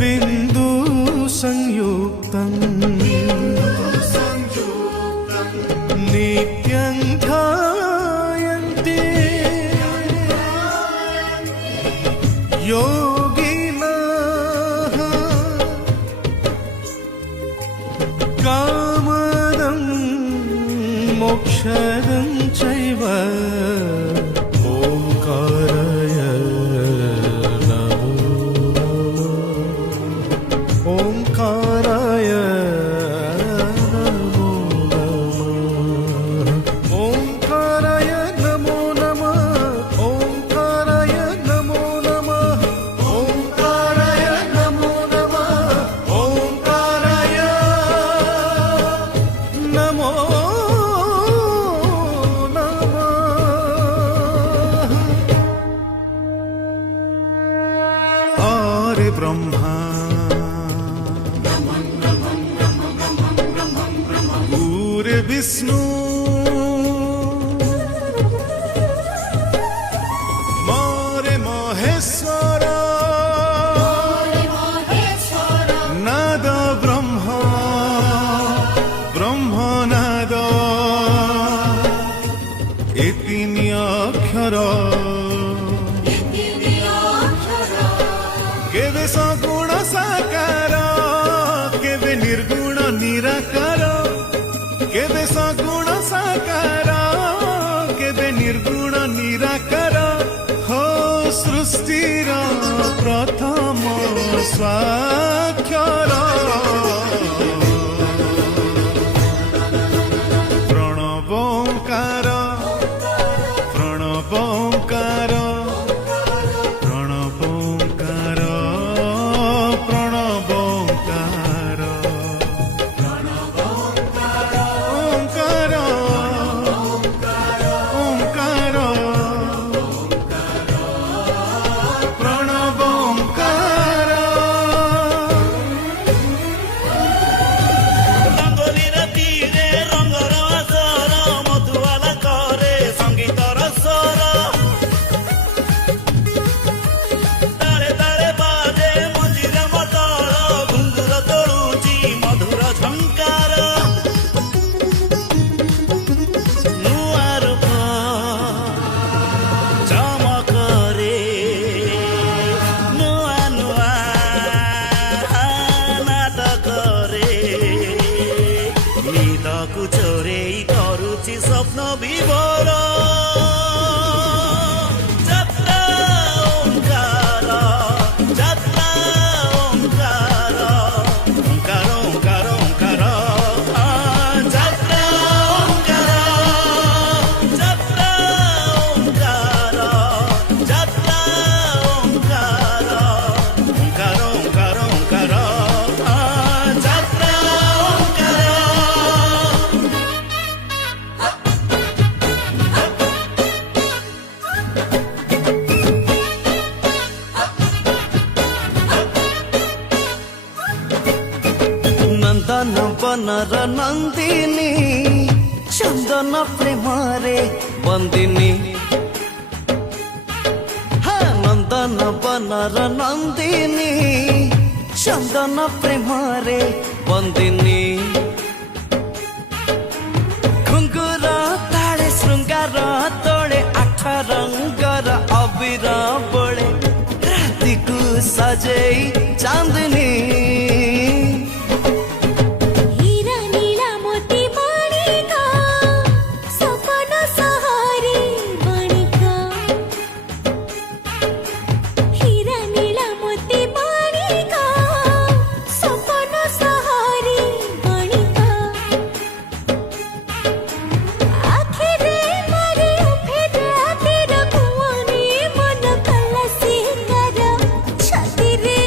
बिंदु संयुक्तं नित्यं ध्यायन्ते योगिनः कामदं मोक्षदं चैव ओंकाराय नमो नमः ओंकाराय नमो नमः ओंकाराय नमो नमः ओंकाराय नमो नमः ओंकाराय नमो नमः ओंकाराय नमो हरे ब्रह्मा गुरु विष्णु मोरे महेश्वर नाद ब्रह्मा ब्रह्मनाद ए तीन अक्षर केवे सगुण साकार केवे निर्गुण निराकार केवे सगुण साकार केवे निर्गुण निराकार हो सृष्टिर प्रथम स्वाक्षर प्रणवोंकार प्रणवोंकार प्रणवोंकार प्रणवोंकार ओंकार ओंकार प्रणवोंकार रंगोलीर तीरे रंगर आसर मधुआला करे संगीतर स्वर तारे तारे बाजे मझिरे मदळ घुंगुर तोळुची मधुर झंकार नुआ रूप चमकरे नुआ नुआ नाटकरे निदकु चोरेई करुछि स्वप्न विभोर যাত্রা ওঙ্কার যাত্রা ওঙ্কার ওঙ্কার ওঙ্কার ওঙ্কার যাত্রা ওঙ্কার যাত্রা ওঙ্কার যাত্রা ওঙ্কার ওঙ্কার ওঙ্কার ওঙ্কার যাত্রা ওঙ্কার नंदन बनर नंदिनी चंदन प्रेमरे बंदिनी नंदन बनर नंदिनी चंदन प्रेमरे बंदिनी घुंगुर ताळे श्रृंगार तोळे आठ रंगर अबीर बोळे रातिकु सजेई चांदनी हीरा नीला मोती माणिका सपन सहारे बणिका हीरा नीला मोती माणिका सपन सहारे बणिका आखिरे मारे उठे रातिर कुआने मन कला शिकार छाती रे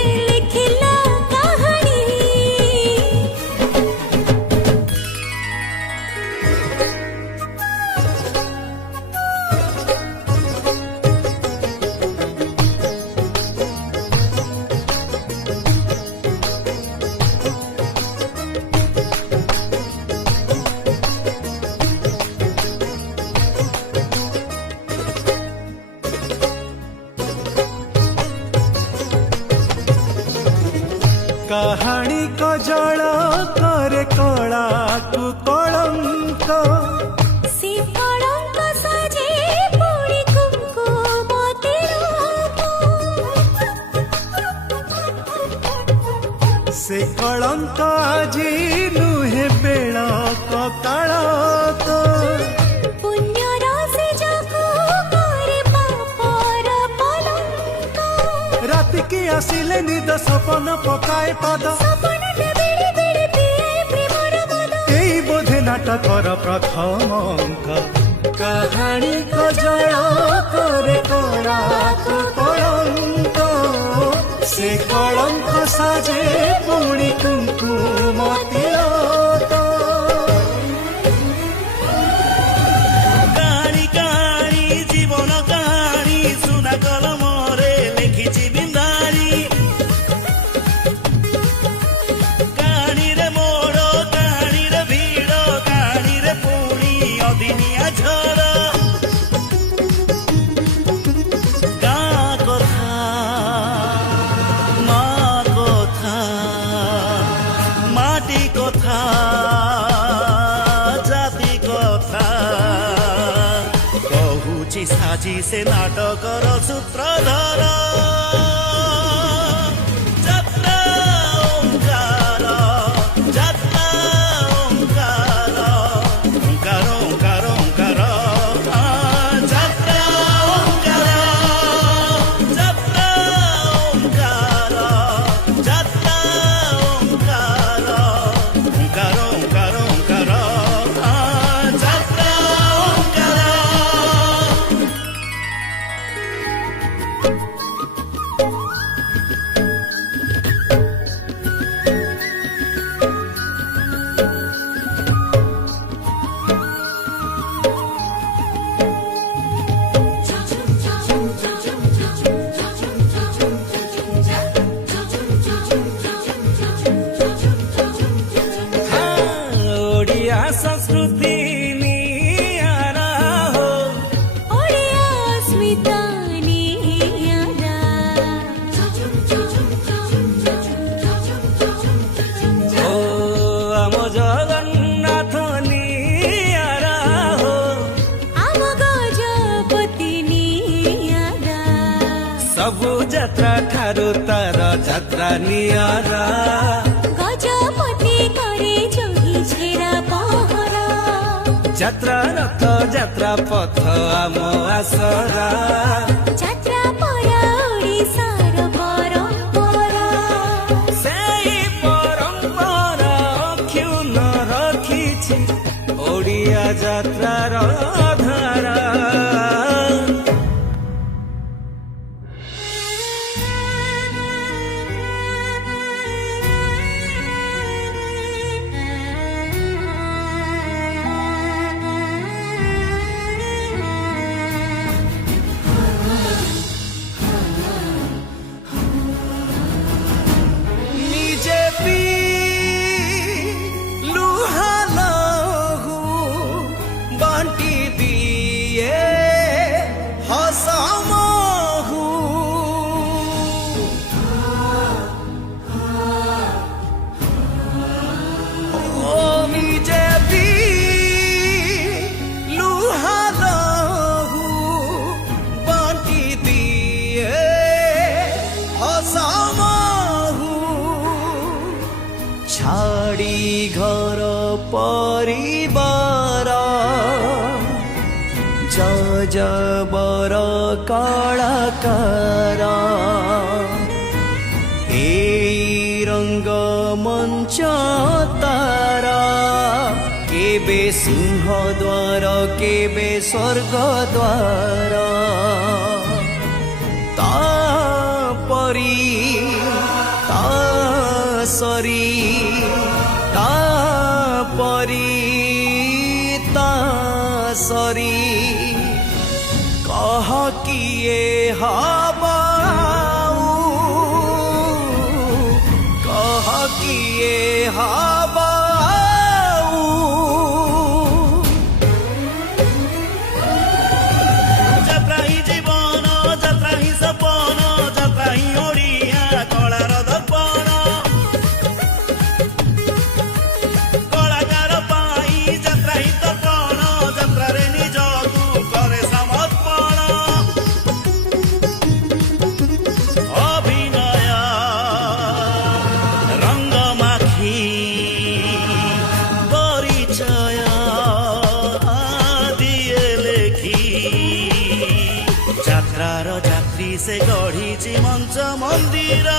କଳଙ୍କ ଆଜି ନୁହେଁ ବେଳ କକାଳ ତ ପୁଣ୍ୟର ସେଜକୁ କରି ପାପର ପଲଙ୍କ ରାତିକି ଆସିଲେ ନିଦ ସପନ ପକାଏ ପାଦ ସପନଟା ବିଳି ବିଳି ପିଏ ପ୍ରେମର ମଦ ଏଇ ବୋଧେ ନାଟକର ପ୍ରଥମ ଅଙ୍କ କାହାଣୀ କଜଳ করে কড়াকো কলঙ্ক সে কলঙ্ক সাজে পুଣି কুঙ্কুম তিলক কাহানি কাহানি জীবন কাহানি সুনা কলমরে লেখিছি বিন্দারি কাহানিরে মোড় কাহানিরে ভিড় কাহানিরে পুଣି অদিনিয়া ঝড় গাঁ কথা মা কথা মাটি কথা জাতি কথা কহুছি সাজি সে নাটকর সূত্রধর যাত্রা ওঙ্কার যাত্রা ওঙ্কার ওঙ্কার ওঙ্কার ওঙ্কার যাত্রা ওঙ্কার যাত্রা ওঙ্কার যাত্রা ওঙ্কার ওঙ্কার ওঙ্কার ওঙ্কার যাত্রা ওঙ্কার ଓଡ଼ିଆ ସଂସ୍କୃତି ନିଆରା ହୋ ଓଡ଼ିଆ ସ୍ମିତା ନିଆରା ଓ ଆମ ଜଗନ୍ନାଥ ନିଆରା ହୋ ଆମ ଗଜପତି ନିଆରା ସବୁ ଯାତ୍ରା ଠାରୁ ତାର ଯାତ୍ରା ନିଆରା ଗଜପତି କରେ ଯୋଗୀ ଛେରା ପହରା ଯାତ୍ରା ରଥ ଯାତ୍ରା ପଥ ଆମ ଆସରା ଯାତ୍ରା ପରା ଓଡ଼ିଶାର ପରମ୍ପରା ସେଇ ପରମ୍ପରା ଅକ୍ଷୁଣ୍ଣ ରଖିଛି ଓଡ଼ିଆ ଯାତ୍ରାର ଧାରା ନିଜେ ବି ଲୁହା ଲହୁ ବାଣ୍ଟି ଦିଏ ହସ ମହୁ ଓ ନିଜେ ବି ଲୁହା ଲହୁ ବାଣ୍ଟି ଦିଏ ହସ ମହୁ ଛାଡ଼ି ଘର ପରିବାର ଯଜବର କଳାକାର ଏଇ ରଙ୍ଗ ମଞ୍ଚ ତାର କେବେ ସିଂହ ଦ୍ୱାର କେବେ ସ୍ୱର୍ଗ ଦ୍ୱାର ତାପରି ତାସରି ତାପରି ତାସରି କହ କିଏ ହବ ଆଉ? କହ କିଏ ହବ ଆଉ? যাত্রা হি জীবন যাত্রা হি সপন যাত্রা হি ওড়িয়া কଳାର দর্পণ কଳାକାର ପାଇଁ ଯାତ୍ରା হি ତର୍ପଣ ଯାତ୍ରାରେ ନିଜକୁ ସେ ଗଢିଛି ମଞ୍ଚ ମନ୍ଦିର